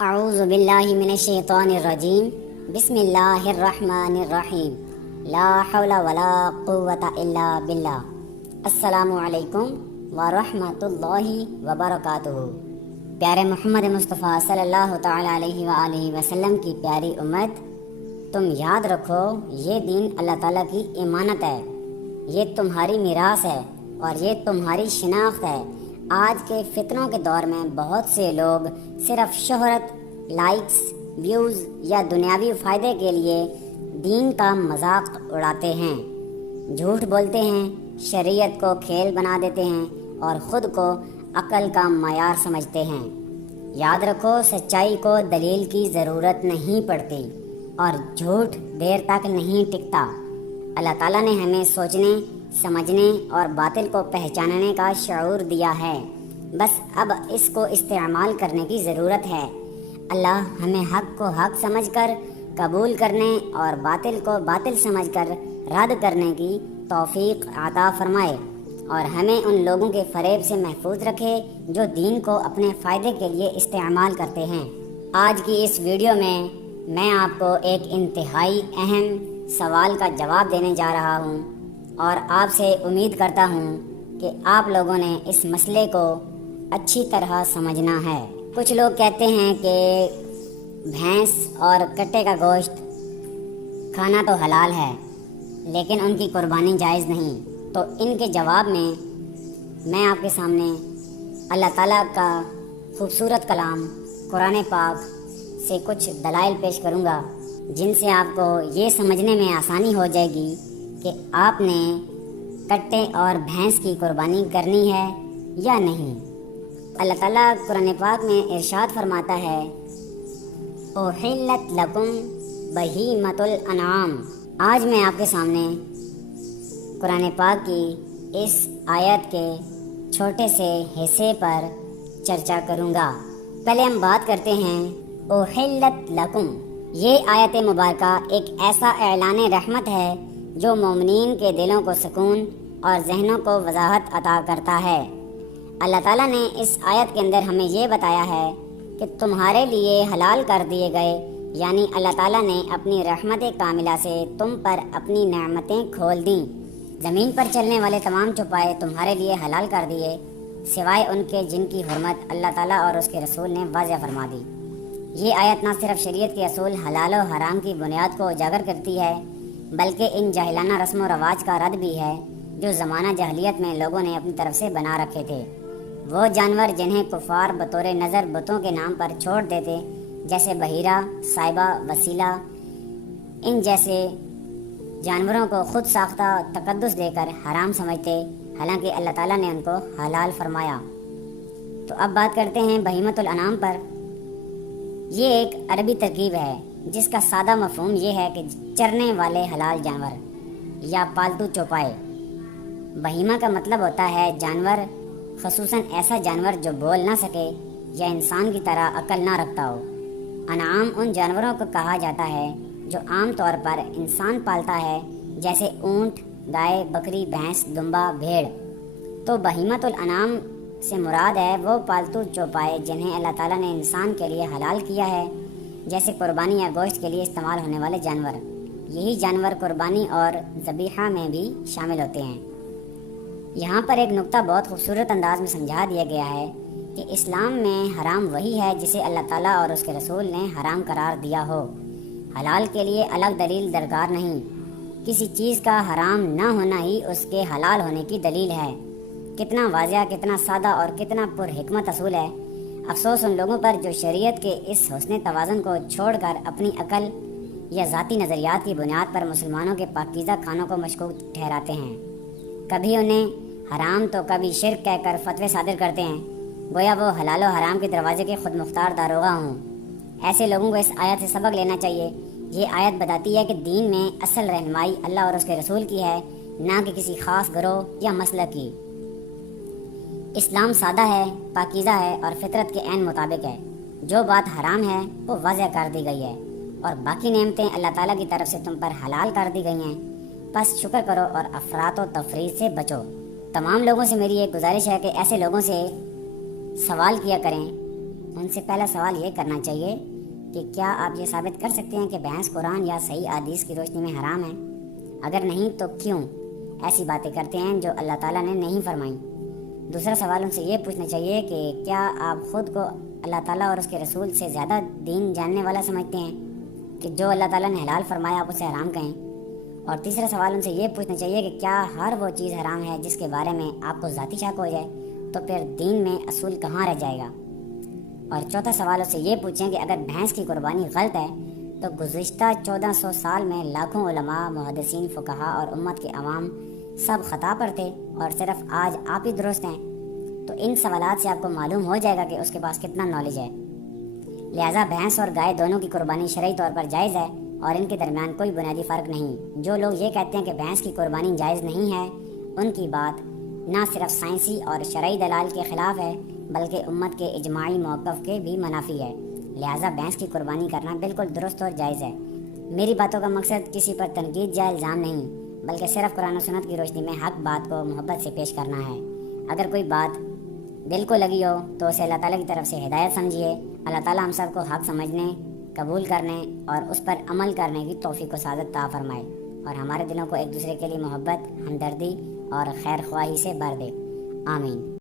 اعوذ باللہ من الشیطان الرجیم بسم اللہ الرحمن الرحیم لا حول ولا قوة الا باللہ۔ السلام علیکم ورحمۃ اللہ وبرکاتہ۔ پیارے محمد مصطفیٰ صلی اللہ تعالی علیہ وآلہ وسلم کی پیاری امت، تم یاد رکھو یہ دین اللہ تعالیٰ کی امانت ہے، یہ تمہاری میراث ہے اور یہ تمہاری شناخت ہے۔ آج کے فتنوں کے دور میں بہت سے لوگ صرف شہرت، لائکس، ویوز یا دنیاوی فائدے کے لیے دین کا مذاق اڑاتے ہیں، جھوٹ بولتے ہیں، شریعت کو کھیل بنا دیتے ہیں اور خود کو عقل کا معیار سمجھتے ہیں۔ یاد رکھو سچائی کو دلیل کی ضرورت نہیں پڑتی اور جھوٹ دیر تک نہیں ٹکتا۔ اللہ تعالیٰ نے ہمیں سوچنے، سمجھنے اور باطل کو پہچاننے کا شعور دیا ہے، بس اب اس کو استعمال کرنے کی ضرورت ہے۔ اللہ ہمیں حق کو حق سمجھ کر قبول کرنے اور باطل کو باطل سمجھ کر رد کرنے کی توفیق عطا فرمائے اور ہمیں ان لوگوں کے فریب سے محفوظ رکھے جو دین کو اپنے فائدے کے لیے استعمال کرتے ہیں۔ آج کی اس ویڈیو میں آپ کو ایک انتہائی اہم سوال کا جواب دینے جا رہا ہوں اور آپ سے امید کرتا ہوں کہ آپ لوگوں نے اس مسئلے کو اچھی طرح سمجھنا ہے۔ کچھ لوگ کہتے ہیں کہ بھینس اور کٹے کا گوشت کھانا تو حلال ہے لیکن ان کی قربانی جائز نہیں، تو ان کے جواب میں آپ کے سامنے اللہ تعالیٰ کا خوبصورت کلام قرآن پاک سے کچھ دلائل پیش کروں گا جن سے آپ کو یہ سمجھنے میں آسانی ہو جائے گی کہ آپ نے کٹے اور بھینس کی قربانی کرنی ہے یا نہیں۔ اللہ تعالیٰ قرآن پاک میں ارشاد فرماتا ہے، احلت لکم بہیمۃ الانعام۔ آج میں آپ کے سامنے قرآن پاک کی اس آیت کے چھوٹے سے حصے پر چرچا کروں گا۔ پہلے ہم بات کرتے ہیں احلت لکم۔ یہ آیت مبارکہ ایک ایسا اعلان رحمت ہے جو مومنین کے دلوں کو سکون اور ذہنوں کو وضاحت عطا کرتا ہے۔ اللہ تعالیٰ نے اس آیت کے اندر ہمیں یہ بتایا ہے کہ تمہارے لیے حلال کر دیے گئے، یعنی اللہ تعالیٰ نے اپنی رحمت کاملہ سے تم پر اپنی نعمتیں کھول دیں، زمین پر چلنے والے تمام چوپائے تمہارے لیے حلال کر دیے سوائے ان کے جن کی حرمت اللہ تعالیٰ اور اس کے رسول نے واضح فرما دی۔ یہ آیت نہ صرف شریعت کے اصول حلال و حرام کی بنیاد کو اجاگر کرتی ہے بلکہ ان جاہلانہ رسم و رواج کا رد بھی ہے جو زمانہ جاہلیت میں لوگوں نے اپنی طرف سے بنا رکھے تھے۔ وہ جانور جنہیں کفار بطور نظر بتوں کے نام پر چھوڑ دیتے، جیسے بحیرہ، صائبہ، وسیلہ، ان جیسے جانوروں کو خود ساختہ تقدس دے کر حرام سمجھتے، حالانکہ اللہ تعالیٰ نے ان کو حلال فرمایا۔ تو اب بات کرتے ہیں بہیمۃ الانعام پر۔ یہ ایک عربی ترکیب ہے جس کا سادہ مفہوم یہ ہے کہ چرنے والے حلال جانور یا پالتو چوپائے۔ بہیمہ کا مطلب ہوتا ہے جانور، خصوصاً ایسا جانور جو بول نہ سکے یا انسان کی طرح عقل نہ رکھتا ہو۔ انعام ان جانوروں کو کہا جاتا ہے جو عام طور پر انسان پالتا ہے، جیسے اونٹ، گائے، بکری، بھینس، دمبا، بھیڑ۔ تو بہیمۃ الانعام سے مراد ہے وہ پالتو چوپائے جنہیں اللہ تعالیٰ نے انسان کے لیے حلال کیا ہے، جیسے قربانی یا گوشت کے لیے استعمال ہونے والے جانور۔ یہی جانور قربانی اور ذبیحہ میں بھی شامل ہوتے ہیں۔ یہاں پر ایک نقطہ بہت خوبصورت انداز میں سمجھا دیا گیا ہے کہ اسلام میں حرام وہی ہے جسے اللہ تعالیٰ اور اس کے رسول نے حرام قرار دیا ہو۔ حلال کے لیے الگ دلیل درکار نہیں، کسی چیز کا حرام نہ ہونا ہی اس کے حلال ہونے کی دلیل ہے۔ کتنا واضح، کتنا سادہ اور کتنا پر حکمت اصول ہے۔ افسوس ان لوگوں پر جو شریعت کے اس حسن توازن کو چھوڑ کر اپنی عقل یا ذاتی نظریات کی بنیاد پر مسلمانوں کے پاکیزہ کھانوں کو مشکوک ٹھہراتے ہیں۔ کبھی انہیں حرام تو کبھی شرک کہہ کر فتوے صادر کرتے ہیں، گویا وہ حلال و حرام کے دروازے کے خود مختار داروغہ ہوں۔ ایسے لوگوں کو اس آیت سے سبق لینا چاہیے۔ یہ آیت بتاتی ہے کہ دین میں اصل رہنمائی اللہ اور اس کے رسول کی ہے، نہ کہ کسی خاص گروہ یا مسلک کی۔ اسلام سادہ ہے، پاکیزہ ہے اور فطرت کے عین مطابق ہے۔ جو بات حرام ہے وہ واضح کر دی گئی ہے اور باقی نعمتیں اللہ تعالیٰ کی طرف سے تم پر حلال کر دی گئی ہیں، بس شکر کرو اور افراط و تفریط سے بچو۔ تمام لوگوں سے میری ایک گزارش ہے کہ ایسے لوگوں سے سوال کیا کریں ان سے پہلا سوال یہ کرنا چاہیے کہ کیا آپ یہ ثابت کر سکتے ہیں کہ بحث قرآن یا صحیح احادیث کی روشنی میں حرام ہے؟ اگر نہیں تو کیوں ایسی باتیں کرتے ہیں جو اللہ تعالیٰ نے نہیں فرمائیں؟ دوسرا سوال ان سے یہ پوچھنا چاہیے کہ کیا آپ خود کو اللہ تعالیٰ اور اس کے رسول سے زیادہ دین جاننے والا سمجھتے ہیں کہ جو اللہ تعالیٰ نے حلال فرمایا آپ اسے حرام کہیں؟ اور تیسرا سوال ان سے یہ پوچھنا چاہیے کہ کیا ہر وہ چیز حرام ہے جس کے بارے میں آپ کو ذاتی شک ہو جائے تو پھر دین میں اصول کہاں رہ جائے گا؟ اور چوتھا سوال اس سے یہ پوچھیں کہ اگر بھینس کی قربانی غلط ہے تو گزشتہ 1400 سال میں لاکھوں علماء، محدثین، فقہا اور امت کے عوام سب خطا پر تھے اور صرف آج آپ ہی درست ہیں۔ تو ان سوالات سے آپ کو معلوم ہو جائے گا کہ اس کے پاس کتنا نالج ہے۔ لہٰذا بھینس اور گائے دونوں کی قربانی شرعی طور پر جائز ہے اور ان کے درمیان کوئی بنیادی فرق نہیں۔ جو لوگ یہ کہتے ہیں کہ بھینس کی قربانی جائز نہیں ہے، ان کی بات نہ صرف سائنسی اور شرعی دلائل کے خلاف ہے بلکہ امت کے اجماعی موقف کے بھی منافی ہے۔ لہٰذا بھینس کی قربانی کرنا بالکل درست اور جائز ہے۔ میری باتوں کا مقصد کسی پر تنقید یا الزام نہیں بلکہ صرف قرآن و سنت کی روشنی میں حق بات کو محبت سے پیش کرنا ہے۔ اگر کوئی بات دل کو لگی ہو تو اسے اللہ تعالیٰ کی طرف سے ہدایت سمجھیے۔ اللہ تعالیٰ ہم سب کو حق سمجھنے، قبول کرنے اور اس پر عمل کرنے کی توفیق و سعادت عطا فرمائے اور ہمارے دلوں کو ایک دوسرے کے لیے محبت، ہمدردی اور خیر خواہی سے بھر دے۔ آمین۔